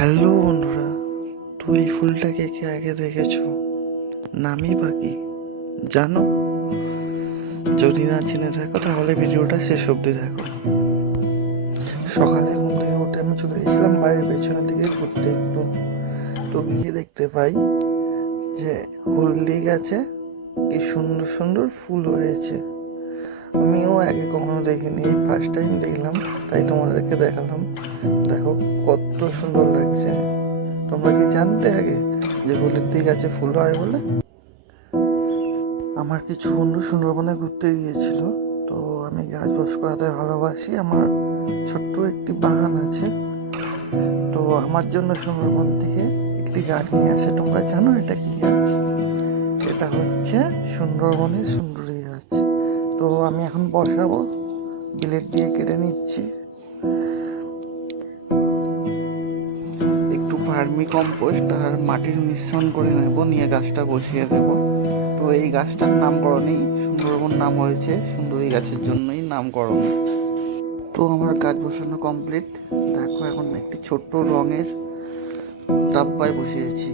Hello বন্ধুরা, তো এই ফুলটাকে কে আগে দেখেছো? নামই বা কি জানো? যদি না চিনে থাকো তাহলে ভিডিওটা শেষ অবধি দেখো। সকালে ঘুম থেকে উঠে আমি চলে গেছিলাম বাড়ির পেছনের দিকে ঘুরতে একটু। তো গিয়ে দেখতে পাই যে হলদি গাছে কি সুন্দর সুন্দর ফুল হয়েছে। আমিও আগে কখনো দেখিনি, এই ফার্স্ট টাইম দেখলাম, তাই তোমাদেরকে দেখালাম। দেখো কত সুন্দর লাগছে। তোমরা কি জানতে আগে যে হলুদ গাছে ফুল হয় বলে? আমার কিছু বন্ধু সুন্দরবনে ঘুরতে গিয়েছিল। তো আমি গাছ বস করাতে ভালোবাসি, আমার ছোট্ট একটি বাগান আছে। তো আমার জন্য সুন্দরবন থেকে একটি গাছ নিয়ে আসে। তোমরা জানো এটা কি গাছ? এটা হচ্ছে সুন্দরবনের সুন্দরী গাছ। তো আমি এখন বসাবো, ব্লেড দিয়ে কেটে নিচ্ছি। একটু ভার্মি কম্পোস্ট আর মাটির মিশ্রণ করে নেব, নিয়ে গাছটা বসিয়ে দেব। তো এই গাছটার নামকরণই সুন্দরবন নাম হয়েছে, সুন্দরী গাছের জন্যই নামকরণ। তো আমার গাছ বসানো কমপ্লিট। দেখো এখন একটি ছোট্ট রঙের ডাব্বায় বসিয়েছি।